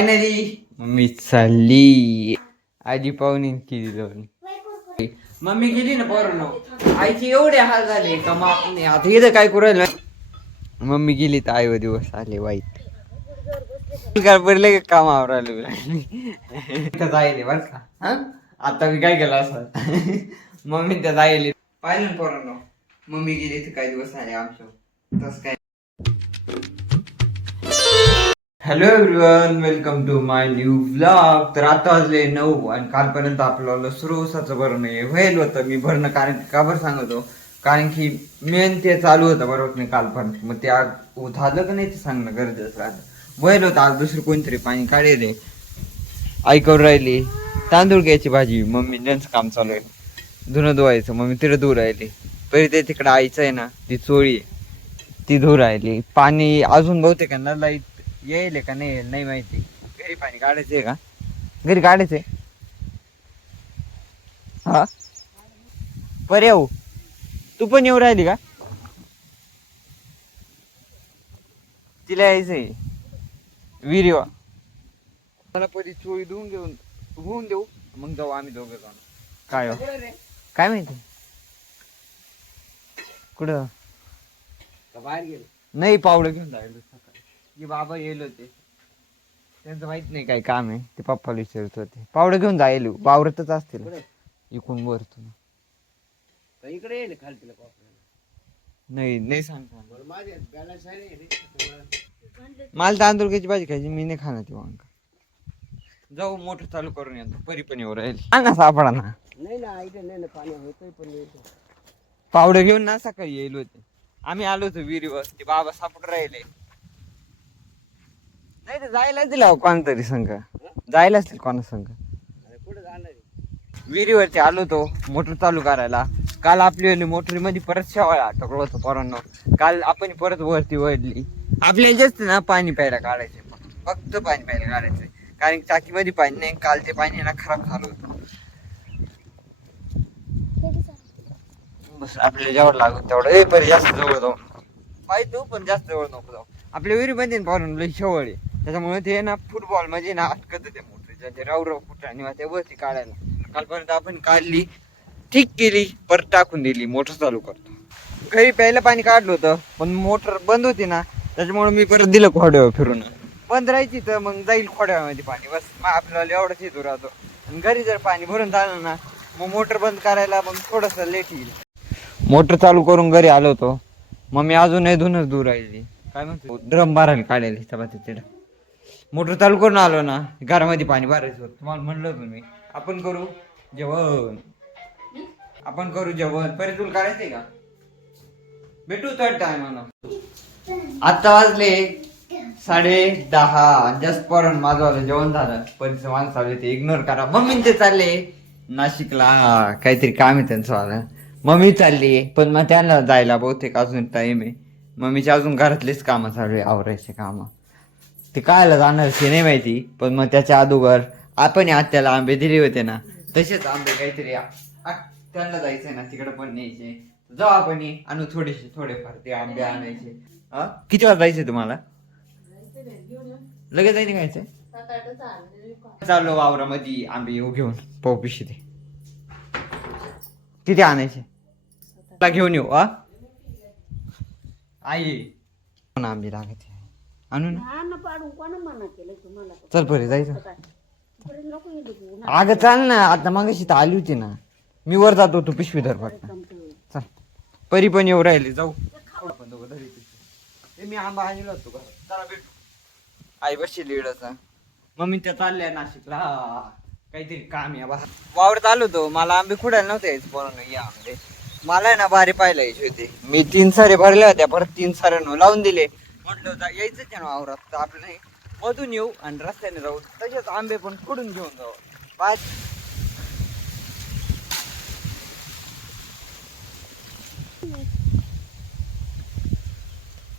Mummy चालली आजी पाहुण्यांची दिलं. मम्मी गेली ना पोरांनो, आईचे एवढे हाल झाले का मापने. आता इथं काय करू राहिलं, मम्मी गेली तर आई दिवस आले वाईट. काय पडले का कामावर आलो जायले बर का. हा आता मी काय केलं असं मम्मी त्या जायले पाहिलं पोरांनो, मम्मी गेली तर काही दिवस आले आमचं तस काय. Hello everyone, welcome to my new vlog. तर आता वाजले 9 आणि कालपर्यंत आपल्याला सुरवसाचं भरणं व्हायला होतं. मी भरणं कारण का बरं सांगतो, कारण की मेन ते चालू होतं बरोबर नाही कालपर्यंत. मग ते आज झालं का नाही ते सांगणं गरजेचं राहतं. व्हायला होतं आज दुसरं कोणतरी पाणी काढले ऐकून राहिली. तांदूळ घ्यायची भाजी मम्मी त्यांचं काम चालू आहे. धुणं धुवायचं मम्मी तिकडे धुवू राहिली. पहिले ते तिकडं आईचं आहे ना ती चोळी ती धुवू राहिली. पाणी अजून बहुतेक नळला येईल का नाही नाही माहिती. घरी पाणी काढायचंय का, घरी काढायचंय. हा पर येऊ, तू पण येऊ राहिली का, तिला यायचंय विहिरीवा. मला परी चोळी धुवून देऊ मग जाऊ आम्ही दोघं जाऊन. काय काय माहिती कुठं बाहेर गेलो नाही, पावडं घेऊन जायला सकाळी बाबा येईल होते, त्यांचं माहित नाही काय काम आहे ते पप्पाला विचारत होते. पावडं घेऊन जायला वावरतच असतील इकून वर तुम्ही इकडे येईल खाली नाही नाही सांगता मला तांदूळक्याची भाजी खायची, मी नाही खाणार ती वांग. जाऊ मोटर चालू करून येतो, परी पण येऊ राहील ना सापडा ना. पावडं घेऊन ना सकाळी येईल होते. आम्ही आलो होतो विहिरीवर, ते बाबा सापड राहिले. नाही ते जायला दिला कोणतरी संघ, जायला असतील कोणा संघ. विहिरीवरती आलो होतो मोटर चालू करायला. काल आपली मोटरीमध्ये परत शेवाळा अटकलो होतो पोरांनो. काल आपण परत वरती वळली. आपल्याला जास्त ना पाणी प्यायला काढायचे, फक्त पाणी प्यायला काढायचंय, कारण टाकीमध्ये पाणी नाही. काल ते पाणी ना खराब झालं होतं. बस आपल्याला जेवढं लागत तेवढं पण जास्त जवळ जाऊ पाहिजे तू, पण जास्त जवळ नको जाऊ. आपल्या विहिरीमध्ये पाहून लई शेवळ आहे, त्याच्यामुळे ते ना फुटबॉल मध्ये ना अटकत ते मोठं ते राव फुटा आणि त्या वरती काढायला. कालपर्यंत आपण काढली, ठीक केली, परत टाकून दिली. मोटर चालू करतो. घरी प्यायला पाणी काढलं होतं पण मोटर बंद होती ना, त्याच्यामुळे मी परत दिलं खोड्यावर फिरून. बंद राहायची तर मग जाईल खोड्यामध्ये पाणी, बस मग आपल्याला एवढंच येतो राहतो. आणि घरी जर पाणी भरून झालं ना मग मोटर बंद करायला मग थोडस लेट येईल. मोटर चालू करून घरी आलो होतो. मग मी अजूनही धुनच दूर राहिली. काय म्हणतो ड्रम भरायला काढायला तिकडं. मोटर चालू करून आलो ना, घरामध्ये पाणी भरायचं होतं. तुम्हाला म्हणलं होतं मी आपण करू जेवण, आपण करू जेवण. परी तुला काढायचंय का, भेटू तर टायमानं. आता वाजले 10:30. जास्त पोरांनो माझं वालं जेवण झालं. परीचं माणसं चालले ते इग्नोर करा. मम्मी ते चालले नाशिकला, काहीतरी काम आहे त्यांचं वालं. मम्मी चालली पण मग त्यांना जायला बहुतेक अजून टाइम आहे. मम्मीच्या अजून घरातलेच कामं चालू आहे, आवरायचे कामं. ते कायला जाणार ते नाही माहिती, पण मग त्याच्या अगोदर आपण आत्याला आंबे दिले होते ना, तसेच आंबे काहीतरी त्यांना जायचंय ना तिकडे पण न्यायचे. जाऊ आपण आणू थोडेफार ते आंबे आणायचे. किती वाजता जायचंय तुम्हाला, लगेच जायचं खायचंय. चाललो वावरामध्ये आंबे येऊ घेऊन पाऊ पिशी ते तिथे आणायचे, घेऊन येऊ. आई आंबे लागत आणू ना, चल परे जायचं. अगं चाल ना, आता मागाशी तर आली होती ना, मी वर जातो तू पिशवी धर फक्त. चल परी पण येऊ राहिली, जाऊ. मी आंबा आणलो होतो का, चला भेटू. आई बसली इडचा, मम्मी त्या चालल्या नाशिकला, काहीतरी काम आहे बा. वावरत आलो होतो, मला आंबे खुडायला नव्हते यायचं पोरांनो. या आंबे मला ना बारी पाहायला यायचे होते. मी 3 सारे भरल्या होत्या, परत 3 साऱ्यानं लावून दिले. म्हटलं होतं यायचंच आहे ना वावरात, आपलं नाही मधून येऊ आणि रस्त्याने जाऊ, तसेच आंबे पण खुडून घेऊन जाऊ.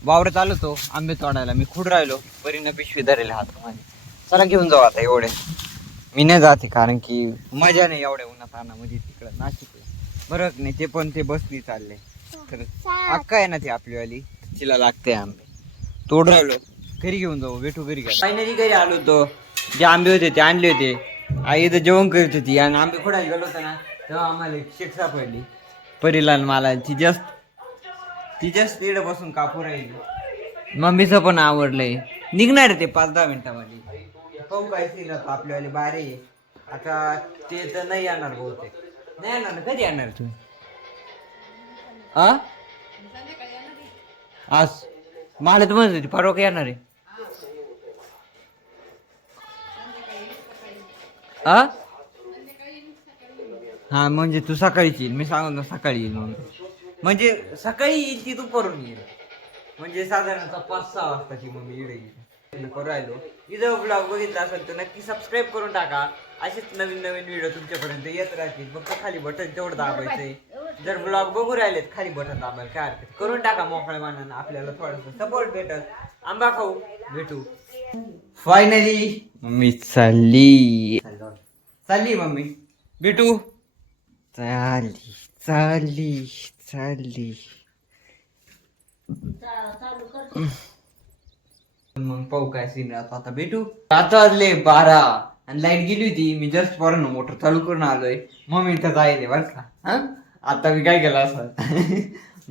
वावरत आलो तो आंबे तोडायला, मी खुड राहिलो, परीनं पिशवी धरेल हात माझे. चला घेऊन जाऊ आता. एवढे मी नाही जाते कारण की मजा नाही एवढ्या उन्हात आणा म्हणजे तिकडं नाशिकला बरं नाही. ते पण ते बसनी चालले तर अक्का आहे ना ती आपलीवाली, तिला लागते आंबे. तोड राहिलो, घरी घेऊन जाऊ, भेटू घरी. फायनली घरी आलो होतो. जे आंबे होते ते आणले होते. आई इथं जेवण करीत होती आणि आंबे खोडायला गेलो होतो ना तेव्हा आम्हाला एक शेक सापडली परीला आणि मला. ती जस्ट तिकडे बसून कापू राहिली. मम्मीचं पण आवडलंय. निघणार आहे ते 5-10 मिनिटामध्ये. पाहू काय सीन आता आपल्यावाले बारे आता ते तर नाही येणार बहुतेक. नाही येणार ना. कधी येणार तुम्ही? आज मला तर म्हणत होती परवा काय येणार आहे. हा म्हणजे तू सकाळीच येईल. मी सांगतो सकाळी येईल म्हणून. म्हणजे सकाळी येईल ती दुपारून येईल. म्हणजे साधारणतः 5-6 वाजताची मम्मी इकडे येईल. करू राहिलो. इथं ब्लॉग बघितला असेल तर नक्की सबस्क्राईब करून टाका. असेच नवीन नवीन व्हिडिओ तुमच्यापर्यंत येत राहतील. फक्त खाली बटन तेवढं दाबायचंय. जर ब्लॉग बघू राहिलेत खाली बटन दाबायला काय हरकत. करून टाका मोकळ्या मानानं. आपल्याला थोडंसं सपोर्ट भेटल. आंबा खाऊ भेटू. फायनली मम्मी चालली मम्मी भेटू. चालली मग पाहू काय सीन आता भेटू. आता वाजले 12 आणि लाईट गेली होती. मी जस्ट पोरांनो मोटर चालू करून आलोय. मम्मी तर जायले बर का. आता मी काय केलं असं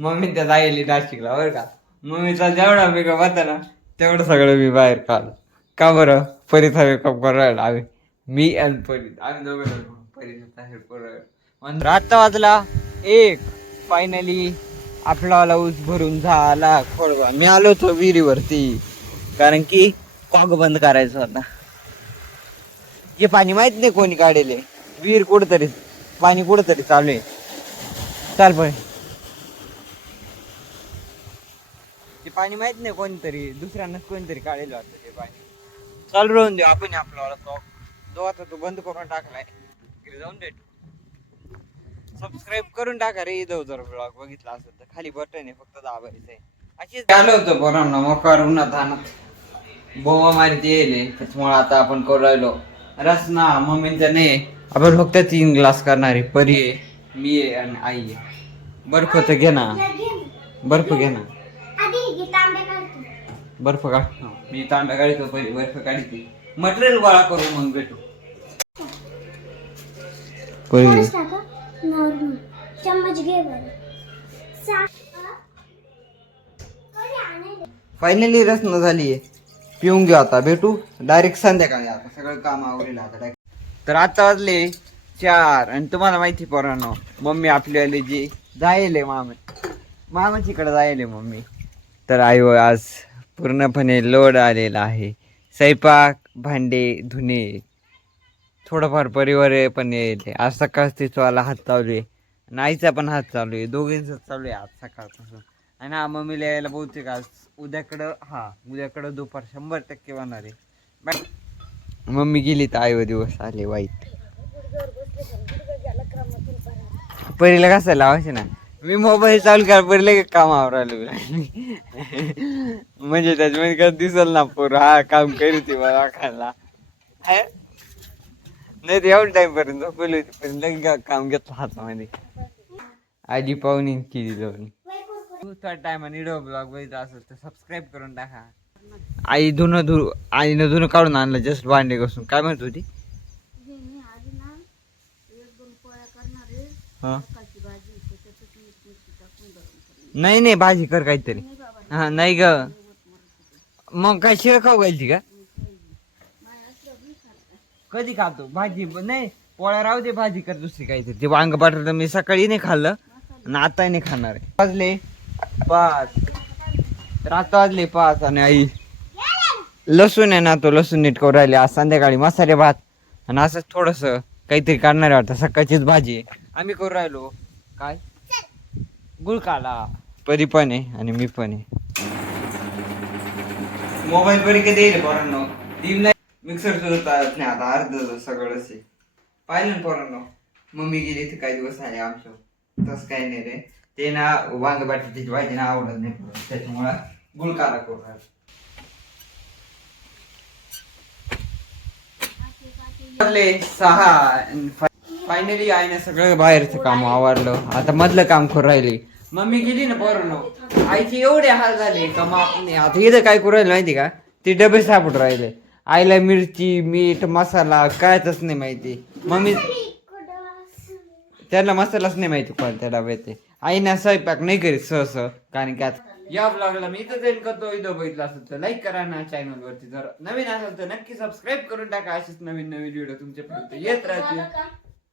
मम्मी त्या जायली नाशिकला बर का. मम्मीचा जेवढा मेकअप होता ना तेवढं सगळं मी बाहेर काढलं. का बरं? परीचा मेकअप करायला आम्ही मी आणि परी आम्ही दोघं परीचा हेल्प करायला. आता वाजला 1. फायनली आपला ऊस भरून झाला खोडवा. मी आलो होतो विहिरीवरती कारण की कॉक बंद करायचं होता. हे पाणी माहित नाही कोणी काढेल. विहीर कुठतरी पाणी कुठतरी चालू आहे. चाल पण ते पाणी माहित नाही कोणतरी दुसऱ्यांनाच कोणतरी काढेल वाटतं ते पाणी. चालू राहून देऊ आपण आपला कॉक जो आता तो बंद करून टाकलाय. जाऊन भेटू. सबस्क्राईब करून टाका रे. इथं जर ब्लॉग बघितला असेल तर खाली बटन आहे फक्त दाबायचं आहे. अशीच आलं होतं पोरांना मोकार उन्हात आणत बोमा मारीत येईल. त्याच्यामुळे आता आपण करू राहिलो रसना. मम्मींचा नाही आपण फक्त 3 ग्लास करणार आहे. परी आहे मी आहे आणि आई आहे. बर्फ तर घे ना. बर्फ घे ना. बर्फ काढ. मी तांब्या काढतो परी बर्फ काढते. मटेरियल गोळा करू मग भेटू. फायनली रसना झालीये. पिऊन घेऊ आता. भेटू डायरेक्ट संध्याकाळी. आता सगळं काम आवरेल आता डायरेक्ट. तर आता वाजले 4 आणि तुम्हाला माहिती पोरांनो मम्मी आपल्याला जी जायले मामाचीकडे जायले मम्मी. तर आई आज पूर्णपणे लोड आलेला आहे. स्वयंपाक भांडे धुणे थोडंफार परिवार पण येईल. आज सकाळ तिचवाला हात चालू आहे. नाईचा पण हात चालू आहे. दोघींच चालू आहे आज सकाळपासून. आणि हा मम्मीला यायला बहुतेक आज उद्याकडं दुपार 100% होणार आहे. मम्मी गेली तर आईवर दिवस आले वाईट. परीला कसं लावायचे ना. मी मोबाईल चालू कर परीला कामावर आलो म्हणजे त्याच्यामध्ये काय दिसल ना पोर हा काम करीत मला खायला. नाही तर एवढं टाइम पर्यंत झोपली होती पण लगेच काम घेतलं हातामध्ये. आजी पाहुणी केली जाऊन. थर्ड टाइम आणि व्हिडिओ ब्लॉग बघितला असेल तर सबस्क्राईब करून टाका. आईनं धुणं काढून आणलं जस्ट भांडे घासून. काय म्हणत होती? नाही भाजी कर काहीतरी. हा नाही ग मग काय शिळ खाऊ घालती का? कधी खातो भाजी नाही पोळ्या राहू दे. भाजी कर दुसरी काहीतरी. ते वांग बटाटा मी सकाळी नाही खाल्लं आणि आता नाही खाणार आहे. वाजले 5 तर आता वाजले 5 आणि आई लसूण आहे ना तो लसूण नीट करू राहिले. आज संध्याकाळी मसाले भात आणि असंच थोडस काहीतरी काढणार वाटतं. सकाळचीच भाजी आहे. आम्ही करू राहिलो काय गुळकाला. परी पण आहे आणि मी पण आहे. मोबाईल परी कधी येईल पोरांनो. मिक्सर सुद्धा नाही आता अर्ध सगळंच आहे. पाहिलं ना पोरांनो मम्मी गेली तर काही दिवस आले आमचं. तसं काही नाही रे. ते ना वांग बटाट्याची भाजी ना आवडत नाही त्याच्यामुळे गुळकाला करू राहिलो. 6 फायनली आईने सगळं बाहेरचं काम आवरलं. आता मधलं काम करू राहिले. मम्मी गेली ना पोरांनो आईचे एवढे हाल झाले का आता इथं काय करू राहिले माहिती का. ते डबे सापडून राहिले आईला मिरची मीठ मसाला कायच नाही माहिती. मम्मी त्याला मसालाच नाही माहिती कोणत्या डब्यात आहे. आईने स्वयंपाक नाही करीत सहस, कारण की आता या ब्लॉगला मी इथं जाईल करतो. व्हिडिओ बघितला असेल तर लाईक करा ना, चॅनल वरती जर नवीन असेल तर नक्की सबस्क्राईब करून टाका. अशीच नवीन नवीन व्हिडिओ तुमच्यापर्यंत येत राहतील.